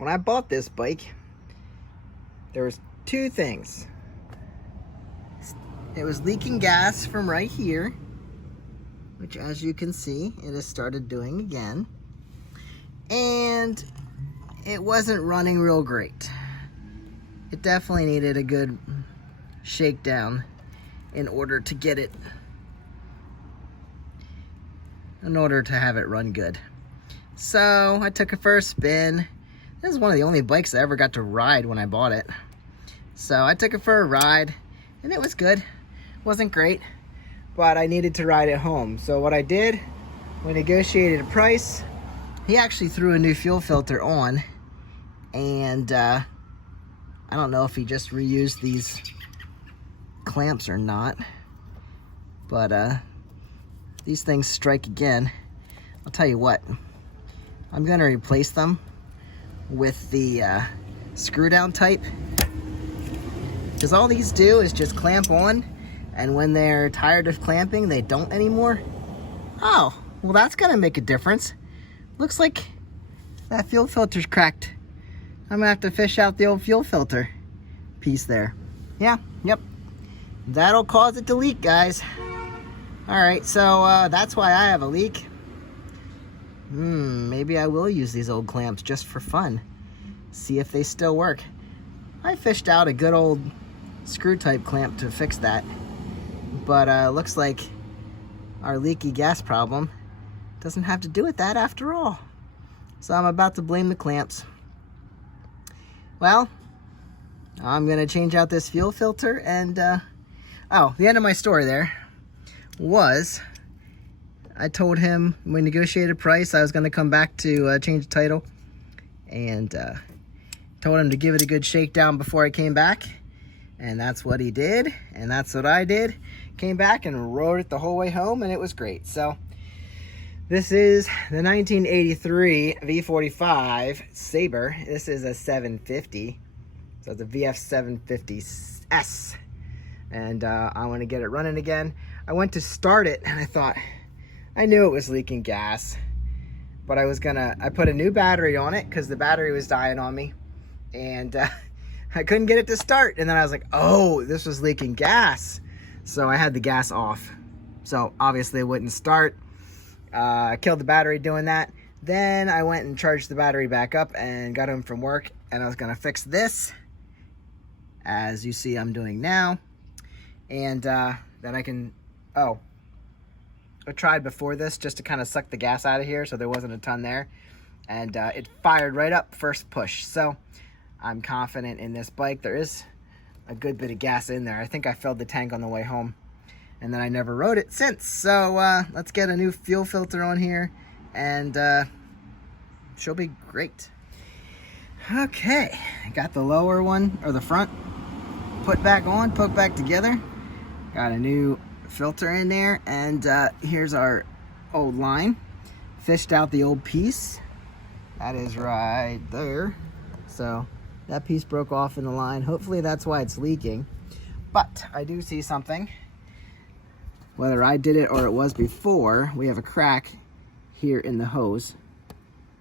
when I bought this bike, there was two things. It was leaking gas from right here, which as you can see, it has started doing again. And it wasn't running real great. It definitely needed a good shakedown in order to get it, in order to have it run good. So I took it for a spin. This is one of the only bikes I ever got to ride when I bought it. So I took it for a ride and it was good. Wasn't great, but I needed to ride it home. So what I did, we negotiated a price. He actually threw a new fuel filter on, and I don't know if he just reused these clamps or not, but these things strike again. I'll tell you what, I'm gonna replace them with the screw down type, because all these do is just clamp on, and when they're tired of clamping, they don't anymore. Oh, well, that's gonna make a difference. Looks like that fuel filter's cracked. I'm gonna have to fish out the old fuel filter piece there. Yeah, yep. That'll cause it to leak, guys. All right, so that's why I have a leak. Maybe I will use these old clamps just for fun. See if they still work. I fished out a good old screw type clamp to fix that. But looks like our leaky gas problem doesn't have to do with that after all. So I'm about to blame the clamps. Well, I'm gonna change out this fuel filter and, oh, the end of my story there was, I told him we negotiated a price, I was gonna come back to change the title, and told him to give it a good shakedown before I came back. And that's what he did, and that's what I did. Came back and rode it the whole way home, and it was great. So this is the 1983 V45 Sabre. This is a 750, so it's a VF750S, and I want to get it running again. I went to start it, and I thought, I knew it was leaking gas, but I put a new battery on it because the battery was dying on me, and I couldn't get it to start. And then I was like, oh, this was leaking gas. So I had the gas off. So obviously it wouldn't start. I killed the battery doing that. Then I went and charged the battery back up and got home from work. And I was gonna fix this, as you see I'm doing now. And then I can, I tried before this just to kind of suck the gas out of here so there wasn't a ton there. And it fired right up first push. So I'm confident in this bike. There is a good bit of gas in there. I think I filled the tank on the way home, and then I never rode it since. So let's get a new fuel filter on here, and she'll be great. Okay, got the lower one, or the front, put back on, put back together. Got a new filter in there, and here's our old line. Fished out the old piece. That is right there. So that piece broke off in the line. Hopefully that's why it's leaking. But I do see something. Whether I did it or it was before, we have a crack here in the hose,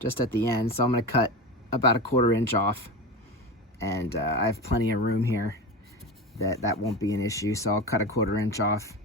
just at the end. So I'm gonna cut about a 1/4 inch off. And I have plenty of room here that won't be an issue. So I'll cut a 1/4 inch off.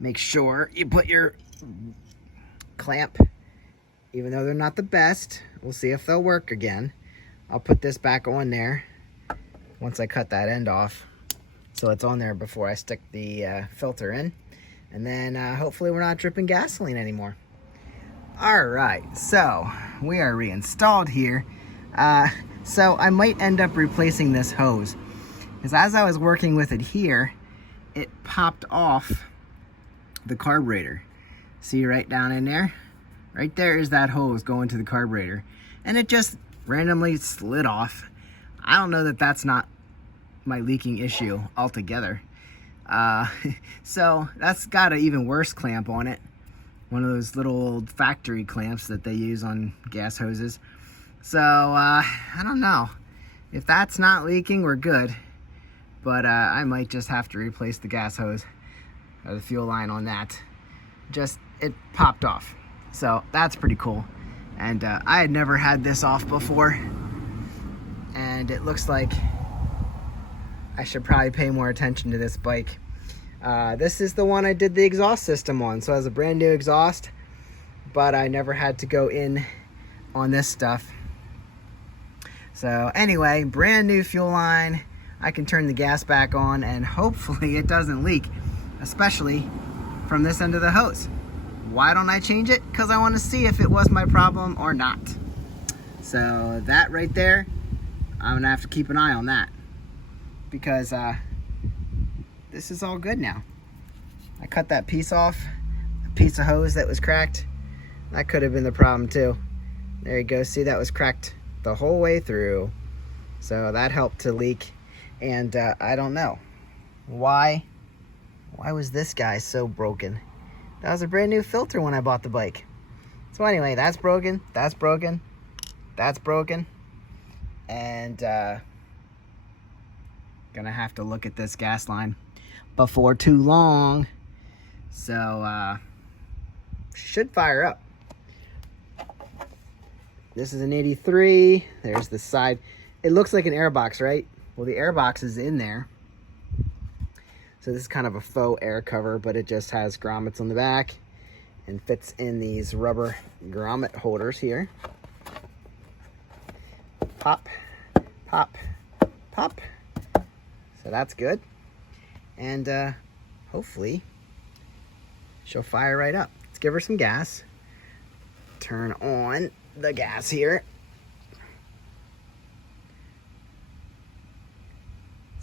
Make sure you put your clamp, even though they're not the best. We'll see if they'll work again. I'll put this back on there once I cut that end off, so it's on there before I stick the filter in. And then hopefully we're not dripping gasoline anymore. All right, so we are reinstalled here. So I might end up replacing this hose, because as I was working with it here, it popped off the carburetor. See right down in there? Right there is that hose going to the carburetor. And it just randomly slid off. I don't know that that's not my leaking issue altogether. So that's got an even worse clamp on it. One of those little old factory clamps that they use on gas hoses. So I don't know. If that's not leaking, we're good. But I might just have to replace the gas hose or the fuel line on that. Just, it popped off. So that's pretty cool. And I had never had this off before. and it looks like I should probably pay more attention to this bike. This is the one I did the exhaust system on, so it has a brand new exhaust, but I never had to go in on this stuff. So anyway, brand new fuel line. I can turn the gas back on and hopefully it doesn't leak, especially from this end of the hose. Why don't I change it? Because I want to see if it was my problem or not. So that right there, I'm gonna have to keep an eye on that, because this is all good now. I cut that piece off, a piece of hose that was cracked. That could have been the problem too. There you go, see, that was cracked the whole way through. So that helped to leak. And I don't know why was this guy so broken? That was a brand new filter when I bought the bike. So anyway, that's broken, that's broken, that's broken, and gonna have to look at this gas line before too long. So should fire up. This is an 83. There's the side. It looks like an air box, right? Well, the air box is in there. So this is kind of a faux air cover, but it just has grommets on the back and fits in these rubber grommet holders here. Pop, pop, pop. So that's good. And hopefully she'll fire right up. Let's give her some gas. Turn on the gas here.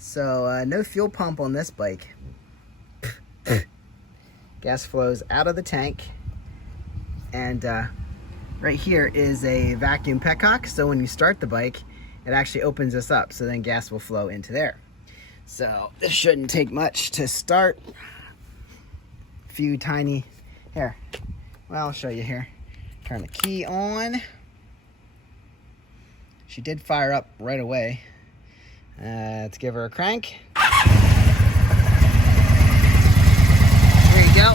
So no fuel pump on this bike. Gas flows out of the tank, and right here is a vacuum petcock, so when you start the bike it actually opens this up, so then gas will flow into there. So this shouldn't take much to start. A few tiny, here, well, I'll show you here. Turn the key on. She did fire up right away. Let's give her a crank. There you go.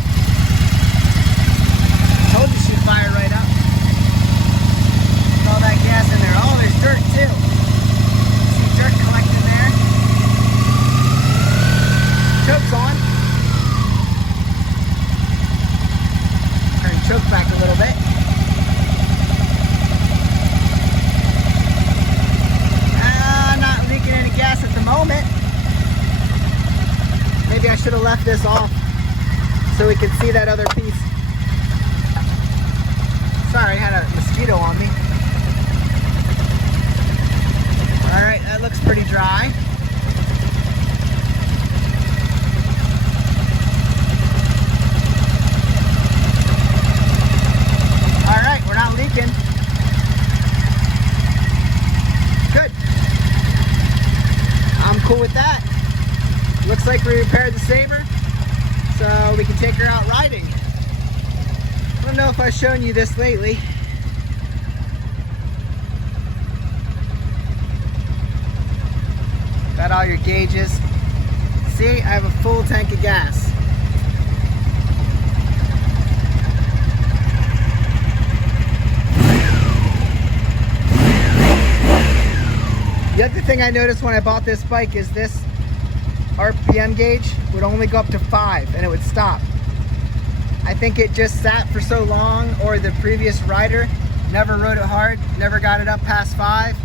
Told you she'd fire right up. All that gas in there. Oh, there's dirt too. See dirt collecting there. Choke's on. Turn choke back a little bit. Any gas at the moment. Maybe I should have left this off so we could see that other piece. Sorry, I had a mosquito on me. Alright, that looks pretty dry. Alright, we're not leaking. Good. I'm cool with that. Looks like we repaired the Sabre, so we can take her out riding. I don't know if I've shown you this lately. Got all your gauges. See, I have a full tank of gas. The other thing I noticed when I bought this bike is this RPM gauge would only go up to 5 and it would stop. I think it just sat for so long, or the previous rider never rode it hard, never got it up past 5,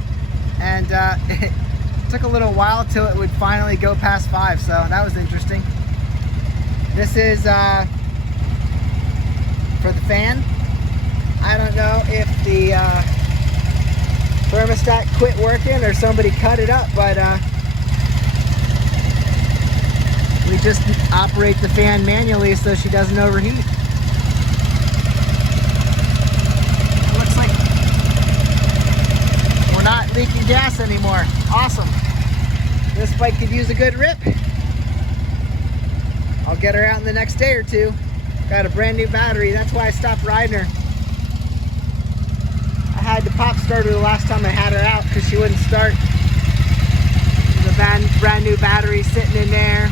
and it took a little while till it would finally go past 5, so that was interesting. This is for the fan. I don't know if the thermostat quit working or somebody cut it up, but we just operate the fan manually so she doesn't overheat. Looks like we're not leaking gas anymore. Awesome. This bike could use a good rip. I'll get her out in the next day or two. Got a brand new battery. That's why I stopped riding her. I had to pop start her the last time I had her out because she wouldn't start. There's a brand new battery sitting in there.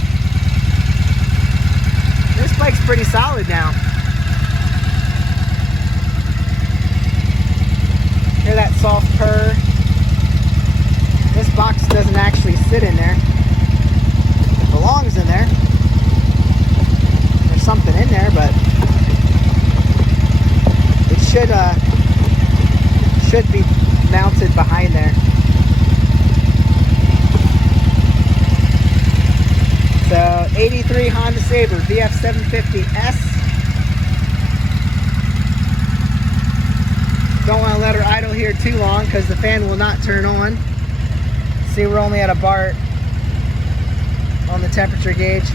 This bike's pretty solid now. Hear that soft purr? box doesn't actually sit in there. It belongs in there. There's something in there, but it should be mounted behind there. So 83 Honda Sabre VF750S. Don't want to let her idle here too long because the fan will not turn on. See, we're only at a bar on the temperature gauge.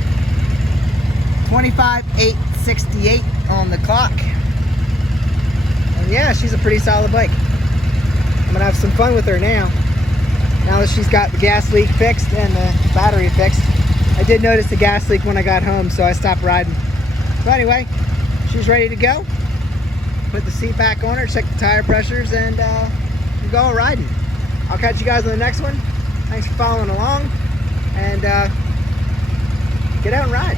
25,868 on the clock. And yeah, she's a pretty solid bike. I'm gonna have some fun with her now. Now that she's got the gas leak fixed and the battery fixed. I did notice the gas leak when I got home, so I stopped riding. But anyway, she's ready to go. Put the seat back on her, check the tire pressures, and go riding. I'll catch you guys on the next one. Thanks for following along, and get out and ride.